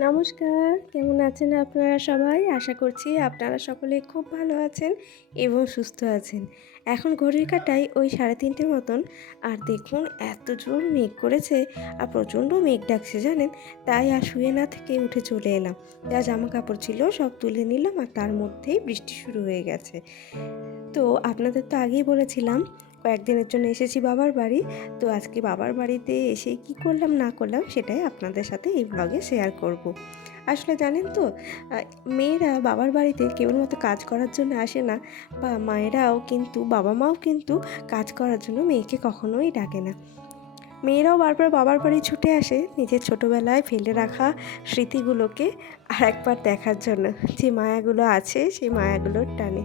নমস্কার, কেমন আছেন আপনারা সবাই? আশা করছি আপনারা সকলে খুব ভালো আছেন এবং সুস্থ আছেন। এখন ঘড়ির কাঁটায় ওই 3:30 মতন। আর দেখুন এত জোর মেঘ করেছে আর প্রচণ্ড মেঘ ডাকছে জানেন? তাই আর শুয়ে না থেকে উঠে চলে এলাম। যা জামাকাপড় ছিল সব তুলে নিলাম আর তার মধ্যেই বৃষ্টি শুরু হয়ে গেছে। তো আপনাদের তো আগেই বলেছিলাম কয়েকদিনের জন্য এসেছি বাবার বাড়ি। তো আজকে বাবার বাড়িতে এসে কি করলাম না করলাম সেটাই আপনাদের সাথে এই ব্লগে শেয়ার করব। আসলে জানেন তো, মেয়েরা বাবার বাড়িতে কেবলমাত্র কাজ করার জন্য আসে না, বা মায়েরাও কিন্তু বাবা মাও কিন্তু কাজ করার জন্য মেয়েকে কখনোই ডাকে না। মেয়েরাও বারবার বাবার বাড়ি ছুটে আসে নিজের ছোটোবেলায় ফেলে রাখা স্মৃতিগুলোকে আর একবার দেখার জন্য, যে মায়াগুলো আছে সেই মায়াগুলোর টানে।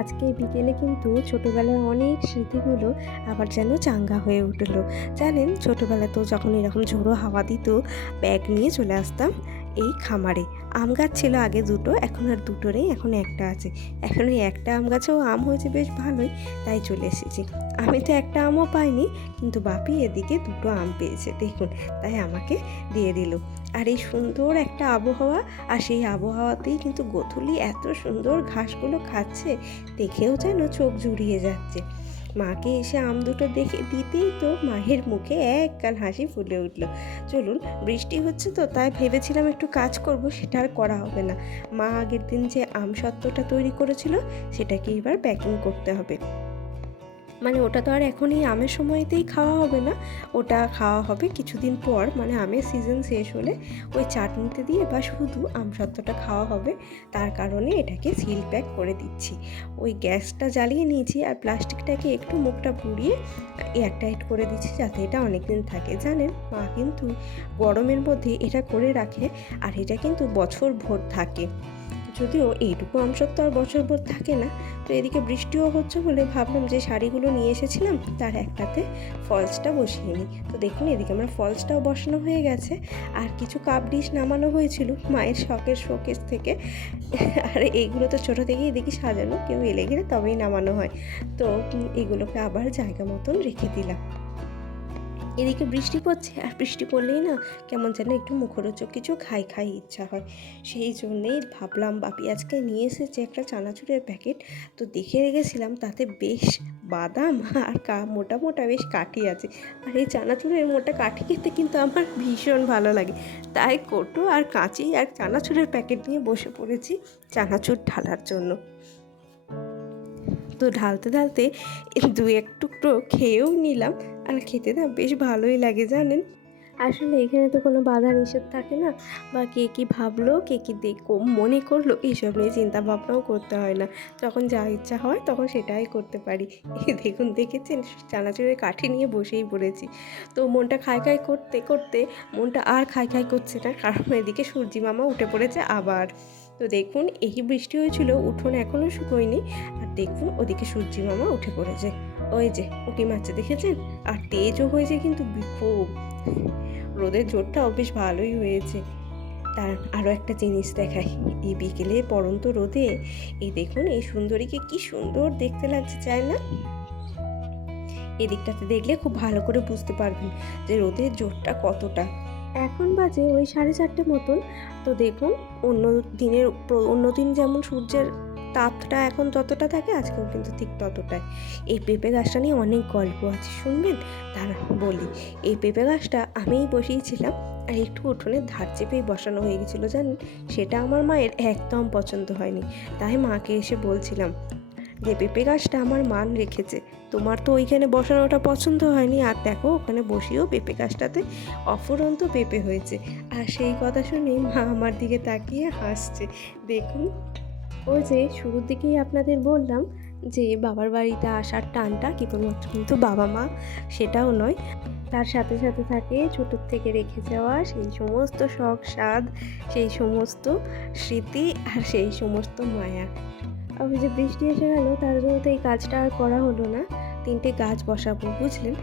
আজকে বিকেলে কিন্তু ছোটোবেলার অনেক স্মৃতিগুলো আবার যেন চাঙ্গা হয়ে উঠলো। জানেন, ছোটোবেলায় তো যখন এরকম ঝোড়ো হাওয়া দিত, ব্যাগ নিয়ে চলে আসতাম এই খামারে। আম গাছ ছিল আগে দুটো, এখন আর দুটো নেই, এখন একটা আছে। এখন ওই একটা আম গাছেও আম হয়েছে বেশ ভালোই, তাই চলে এসেছি। আমি তো একটা আমও পাইনি, কিন্তু বাপি এদিকে দুটো আম পেয়েছে দেখুন, তাই আমাকে দিয়ে দিল। আর এই সুন্দর একটা আবহাওয়া, আর সেই আবহাওয়াতেই কিন্তু গোধূলি এত সুন্দর ঘাসগুলো খাচ্ছে, দেখেও যেন চোখ জুড়িয়ে যাচ্ছে। মাকে এসে আম দুটো দেখে দিতেই তো মায়ের মুখে একগাল হাসি ফুটে উঠল। চলুন, বৃষ্টি হচ্ছে তো তাই ভেবেছিলাম একটু কাজ করব, সেটা আর করা হবে না। মা আগের দিন যে আম সত্ত্বটা তৈরি করেছিল সেটাকে এবার প্যাকিং করতে হবে। মানে ওটা তো আর এখনই আমের সময়তেই খাওয়া হবে না, ওটা খাওয়া হবে কিছুদিন পর, মানে আমের সিজন শেষ হলে ওই চাটনিতে দিয়ে বা শুধু আমসত্ত্বটা খাওয়া হবে। তার কারণে এটাকে সিল প্যাক করে দিচ্ছি। ওই গ্যাসটা জ্বালিয়ে নিয়েছি আর প্লাস্টিকটাকে একটু মুখটা পুড়িয়ে এয়ারটাইট করে দিচ্ছি, যাতে এটা অনেক দিন থাকে। জানেন, মা কিন্তু গরমের মধ্যে এটা করে রাখে, আর এটা কিন্তু বছর ভর থাকে। যদিও এইটুকু আমসত্ত্ব আর বছরভর থাকে না। তো এদিকে বৃষ্টিও হচ্ছে বলে ভাবলাম যে শাড়িগুলো নিয়ে এসেছিলাম তার একটাতে ফলসটা বসিয়ে নিই। তো দেখুন, এদিকে আমার ফলসটাও বসানো হয়ে গেছে, আর কিছু কাপ ডিশ নামানো হয়েছিল মায়ের শখের শোকেস থেকে। আর এইগুলো তো ছোটো থেকেই দেখি সাজানো, কেউ এলে গেলে তবেই নামানো হয়। তো এগুলোকে আবার জায়গা মতন রেখে দিলাম। এদিকে বৃষ্টি পড়ছে, আর বৃষ্টি পড়লেই না কেমন যেন একটু মুখরোচক কিছু খাই ইচ্ছা হয়। সেই জন্যেই ভাবলাম বাপি আজকে নিয়ে এসেছে একটা চানাচুরের প্যাকেট। তো দেখে রেখেছিলাম তাতে বেশ বাদাম আর মোটা মোটা বেশ কাঠি আছে। আর এই চানাচুরের মোটা কাঠি খেতে কিন্তু আমার ভীষণ ভালো লাগে। তাই কৌটো আর কাঁচি আর চানাচুরের প্যাকেট নিয়ে বসে পড়েছি চানাচুর ঢালার জন্য। তো ঢালতে ঢালতে দু এক টুকরো খেয়েও নিলাম, আর খেতে না বেশ ভালোই লাগে জানেন। আসলে এখানে তো কোনো বাধা নিষেধ থাকে না, বা কে কী ভাবলো, কে কী মনে করলো, এইসব নিয়ে চিন্তা ভাবনাও করতে হয় না। যখন যা ইচ্ছা হয় তখন সেটাই করতে পারি। এই দেখুন, দেখেছেন, চানাচুরের কাঠি নিয়ে বসেই পড়েছি। তো মনটা খাই করতে করতে মনটা আর খাই করছে না, কারণ এদিকে সূর্যি মামা উঠে পড়েছে আবার। তো দেখুন, এই বৃষ্টি হয়েছিল, উঠোন এখনও শুকোয়নি, আর দেখুন ওদিকে সূর্যি মামা উঠে পড়েছে। ওই যে উঁকি মারছে, দেখেছেন? আর তেজও হয়েছে কিন্তু খুব। রোদের জোরটাও বেশ ভালোই হয়েছে। তার আরও একটা জিনিস দেখাই, এই বিকেলে পড়ন্ত রোদে এই দেখুন এই সুন্দরীকে কি সুন্দর দেখতে লাগছে, চাই না? এদিকটাতে দেখলে খুব ভালো করে বুঝতে পারবেন যে রোদের জোরটা কতটা। এখন বাজে ওই 4:30 মতন। তো দেখুন, অন্য দিন যেমন সূর্যের তাপটা এখন যতটা থাকে, আজকেও কিন্তু ঠিক ততটাই। এই পেঁপে গাছটা নিয়ে অনেক গল্প আছে, শুনবেন? দাঁড়ান বলি। এই পেঁপে গাছটা আমিই বসিয়েছিলাম, আর একটু উঠোনের ধার চেপেই বসানো হয়ে গেছিলো জানেন। সেটা আমার মায়ের একদম পছন্দ হয়নি, তাই মাকে এসে বলছিলাম যে পেঁপে গাছটা আমার মান রেখেছে, তোমার তো ওইখানে বসানোটা পছন্দ হয়নি, আর দেখো ওখানে বসিয়েও পেঁপে গাছটাতে অফুরন্ত পেঁপে হয়েছে। আর সেই কথা শুনেই মা আমার দিকে তাকিয়ে হাসছে। দেখুন, ওই যে শুরুর দিকেই আপনাদের বললাম যে বাবার বাড়িতে আসার টানটা কেবলমাত্র কিন্তু বাবা মা সেটাও নয়, তার সাথে সাথে থাকে ছোটোর থেকে রেখে যাওয়া সেই সমস্ত শখ স্বাদ, সেই সমস্ত স্মৃতি, আর সেই সমস্ত মায়া। ওই যে বৃষ্টি এসে গেল, তার জন্য তো এই কাজটা আর করা হলো না। 3টে গাছ বসাবো, বুঝলেন?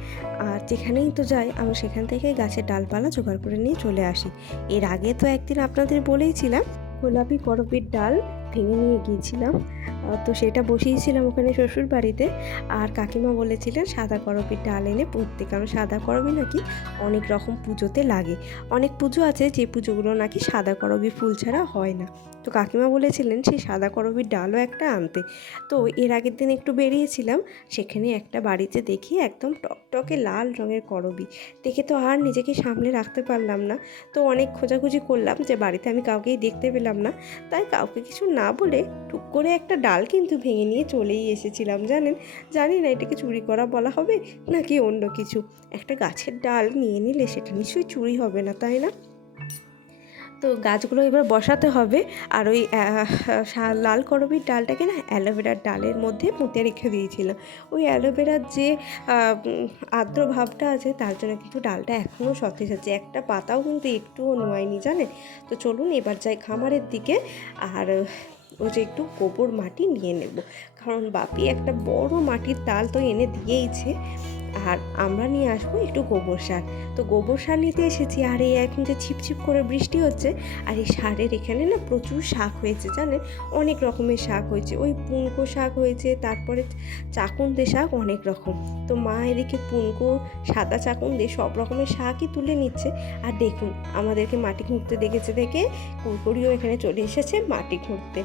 আর যেখানেই তো যাই আমি সেখান থেকে গাছের ডালপালা জোগাড় করে নিয়ে চলে আসি। এর আগে তো একদিন আপনাদের বলেইছিলাম গোলাপি করবীর ডাল ভেঙে নিয়ে গিয়েছিলাম। তো সেটা বসিয়েছিলাম ওখানে শ্বশুর বাড়িতে। আর কাকিমা বলেছিলেন সাদা করবীর ডাল এনে পুঁততে, কারণ সাদা করবী নাকি অনেক রকম পুজোতে লাগে। অনেক পুজো আছে যে পুজোগুলো নাকি সাদা করবী ফুল ছাড়া হয় না। তো কাকিমা বলেছিলেন সেই সাদা করবীর ডালও একটা আনতে। তো এর আগের দিন একটু বেরিয়েছিলাম, সেখানে একটা বাড়িতে দেখি একদম টকটকে লাল রঙের করবী। দেখে তো আর নিজেকে সামলে রাখতে পারলাম না। তো অনেক খোঁজাখুঁজি করলাম, যে বাড়িতে আমি কাউকেই দেখতে পেলাম না। তাই কাউকে কিছু না বলে টুক করে একটা ডাল কিন্তু ভেঙে নিয়ে চলেই এসেছিলাম। জানি না এটাকে চুরি করা বলা হবে নাকি অন্য কিছু। একটা গাছের ডাল নিয়ে নিলে সেটা নিশ্চয়ই চুরি হবে না, তাই না? তো গাছগুলো এবার বসাতে হবে। আর ওই লাল করবীর ডালটাকে না অ্যালোভেরার ডালের মধ্যে পুঁতে রেখে দিয়েছিলাম। ওই অ্যালোভেরার যে আর্দ্র ভাবটা আছে তার জন্য কিন্তু ডালটা এখনও সতেজ আছে, একটা পাতাও কিন্তু একটুও নোয়ায়নি, জানেন। তো চলুন এবার যাই খামারের দিকে। আর ওই যে একটু গোবর মাটি নিয়ে নেব, কারণ বাপি একটা বড় মাটির তাল তো এনে দিয়েইছে। আর আমরা নিয়ে আসবো একটু গোবর সার। তো গোবর সার নিতে এসেছি। আর এই এখন যে ছিপছিপ করে বৃষ্টি হচ্ছে, আর এই সারের এখানে না প্রচুর শাক হয়েছে, জানেন। অনেক রকমের শাক হয়েছে, ওই পুনকো শাক হয়েছে, তারপরে চাকুন্দে শাক, অনেক রকম। তো মা এদিকে পুনকো, সাদা চাকুন্দে সব রকমের শাকই তুলে নিচ্ছে। আর দেখুন আমাদেরকে মাটি খুঁড়তে দেখেছে দেখে কুড়কুড়িও এখানে চলে এসেছে মাটি খুঁড়তে।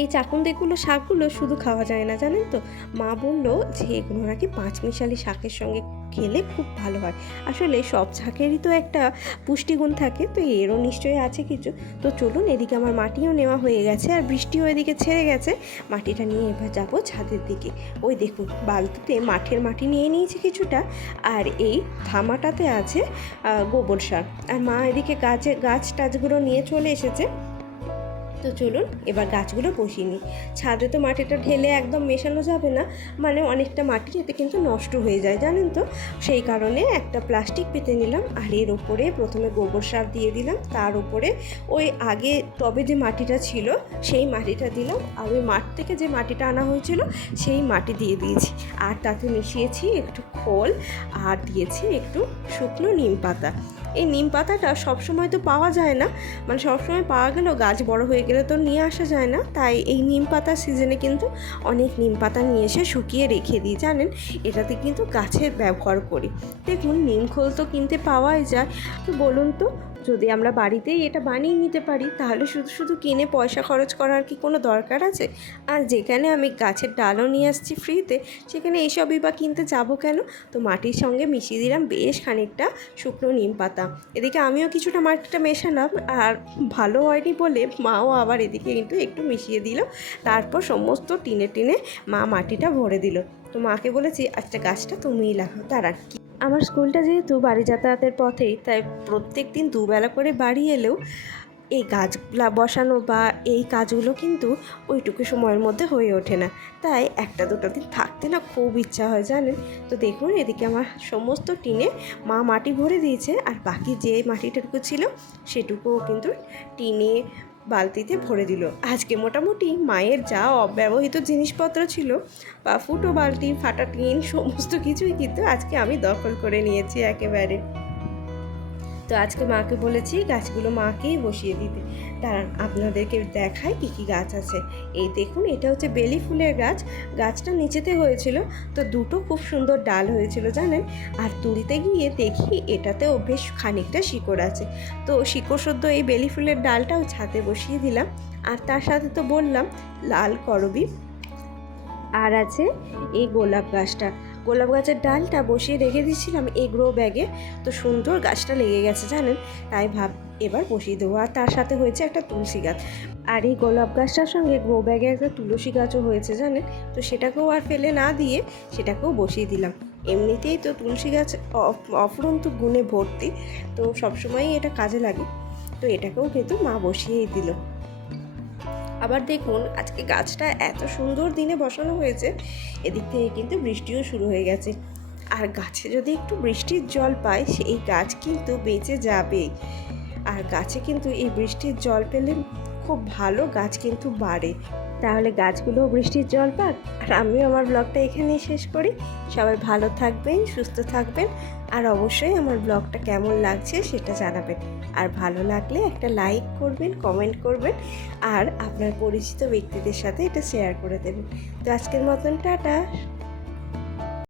এই চাকুন্দেগুলো শাকগুলো শুধু খাওয়া যায় না, জানেন তো। মা বললো যে এগুলো নাকি পাঁচমিশালি শাকের সঙ্গে খেলে খুব ভালো হয়। আসলে সব শাকেরই তো একটা পুষ্টিগুণ থাকে, তো এরও নিশ্চয়ই আছে কিছু। তো চলুন, এদিকে আমার মাটিও নেওয়া হয়ে গেছে আর বৃষ্টিও এদিকে ছেড়ে গেছে। মাটিটা নিয়ে এবার যাবো ছাদের দিকে। ওই দেখুন বালতিতে মাঠের মাটি নিয়ে নিয়েছি কিছুটা, আর এই ধামাটাতে আছে গোবর সার। আর মা এদিকে গাছ টাছগুলো নিয়ে চলে এসেছে। তো চলুন এবার গাছগুলো বসিয়ে নিই। ছাদে তো মাটিটা ঢেলে একদম মেশানো যাবে না, মানে অনেকটা মাটি এতে কিন্তু নষ্ট হয়ে যায়, জানেন তো। সেই কারণে একটা প্লাস্টিক পেতে নিলাম, আর এর ওপরে প্রথমে গোবর সার দিয়ে দিলাম, তার উপরে ওই আগে টবে যে মাটিটা ছিল সেই মাটিটা দিলাম, আর ওই মাঠ থেকে যে মাটিটা আনা হয়েছিল সেই মাটি দিয়ে দিয়েছি। আর তাতে মিশিয়েছি একটু খোল, আর দিয়েছি একটু শুকনো নিম পাতা। এই নিম পাতাটা সবসময় তো পাওয়া যায় না, মানে সবসময় পাওয়া গেলেও গাছ বড় হয়ে গেলে তো নিয়ে আসা যায় না। তাই এই নিম পাতার সিজনে কিন্তু অনেক নিম পাতা নিয়ে এসে শুকিয়ে রেখে দিই, জানেন। এটাতে কিন্তু গাছের ব্যবহার করি। দেখুন নিম খোল তো কিনতে পাওয়াই যায়। তো বলুন তো, যদি আমরা বাড়িতেই এটা বানিয়ে নিতে পারি, তাহলে শুধু শুধু কিনে পয়সা খরচ করার কি কোনো দরকার আছে? আর যেখানে আমি গাছের ডালও নিয়ে আসছি ফ্রিতে, সেখানে এইসবই বা কিনতে যাবো কেন? তো মাটির সঙ্গে মিশিয়ে দিলাম বেশ খানিকটা শুকনো নিম পাতা। এদিকে আমিও কিছুটা মাটিটা মেশালাম, আর ভালো হয়নি বলে মাও আবার এদিকে কিন্তু একটু মিশিয়ে দিল। তারপর সমস্ত টিনে মা মাটিটা ভরে দিল। তো মাকে বলেছি আচ্ছা গাছটা তুমিই লাগাও। দাঁড়ান, আমার স্কুলটা যেহেতু বাড়ি যাতায়াতের পথেই, তাই প্রত্যেক দিন দুবেলা করে বাড়ি এলেও এই গাছগুলা বসানো বা এই কাজগুলো কিন্তু ওইটুকু সময়ের মধ্যে হয়ে ওঠে না। তাই একটা দুটো দিন থাকতে না খুব ইচ্ছা হয়, জানেন। তো দেখুন এদিকে আমার সমস্ত টিনে মা মাটি ভরে দিয়েছে, আর বাকি যে মাটিটুকু ছিল সেটুকুও কিন্তু টিনে বালতিতে ভরে দিল। আজকে মোটামুটি মায়ের যা অব্যবহৃত জিনিসপত্র ছিল, বা ফুটো বালতি, ফাটা টিন, সমস্ত কিছুই কিন্তু আজকে আমি দখল করে নিয়েছি একেবারে। তো আজকে মাকে বলেছি গাছগুলো মাকেই বসিয়ে দিতে। দাঁড়ান আপনাদেরকে দেখায় কী কী গাছ আছে। এই দেখুন এটা হচ্ছে বেলি ফুলের গাছ। গাছটা নিচেতে হয়েছিল, তো দুটো খুব সুন্দর ডাল হয়েছিল, জানেন। আর তুলতে গিয়ে দেখি এটাতেও বেশ খানিকটা শিকড় আছে। তো শিকড় সদ্য এই বেলি ফুলের ডালটাও ছাদে বসিয়ে দিলাম। আর তার সাথে তো বললাম লাল করবী, আর আছে এই গোলাপ গাছটা। গোলাপ গাছের ডালটা বসিয়ে রেখে দিয়েছিলাম এই গ্রো ব্যাগে। তো সুন্দর গাছটা লেগে গেছে, জানেন। তাই এবার বসিয়ে দেবো। আর তার সাথে হয়েছে একটা তুলসী গাছ। আর এই গোলাপ গাছটার সঙ্গে গ্রো ব্যাগে একটা তুলসী গাছও হয়েছে, জানেন। তো সেটাকেও আর ফেলে না দিয়ে সেটাকেও বসিয়ে দিলাম। এমনিতেই তো তুলসী গাছ অফুরন্ত গুণে ভর্তি, তো সবসময়ই এটা কাজে লাগে। তো এটাকেও কিন্তু মা বসিয়েই দিল। আবার দেখুন আজকে গাছটা এত সুন্দর দিনে বসানো হয়েছে, এদিক থেকে কিন্তু বৃষ্টিও শুরু হয়ে গেছে। আর গাছে যদি একটু বৃষ্টির জল পায়, সেই গাছ কিন্তু বেঁচে যাবেই। আর গাছে কিন্তু এই বৃষ্টির জল পেলে খুব ভালো গাছ কিন্তু বাড়ে। তাহলে গাছগুলোও বৃষ্টির জল পাক। আর আমিও আমার ব্লগটা এখানেই শেষ করি। সবাই ভালো থাকবেন, সুস্থ থাকবেন, আর অবশ্যই আমার ব্লগটা কেমন লাগছে সেটা জানাবেন। আর ভালো লাগলে একটা লাইক করবেন, কমেন্ট করবেন, আর আপনার পরিচিত ব্যক্তিদের সাথে এটা শেয়ার করে দেবেন। তো আজকের মতন টাটা।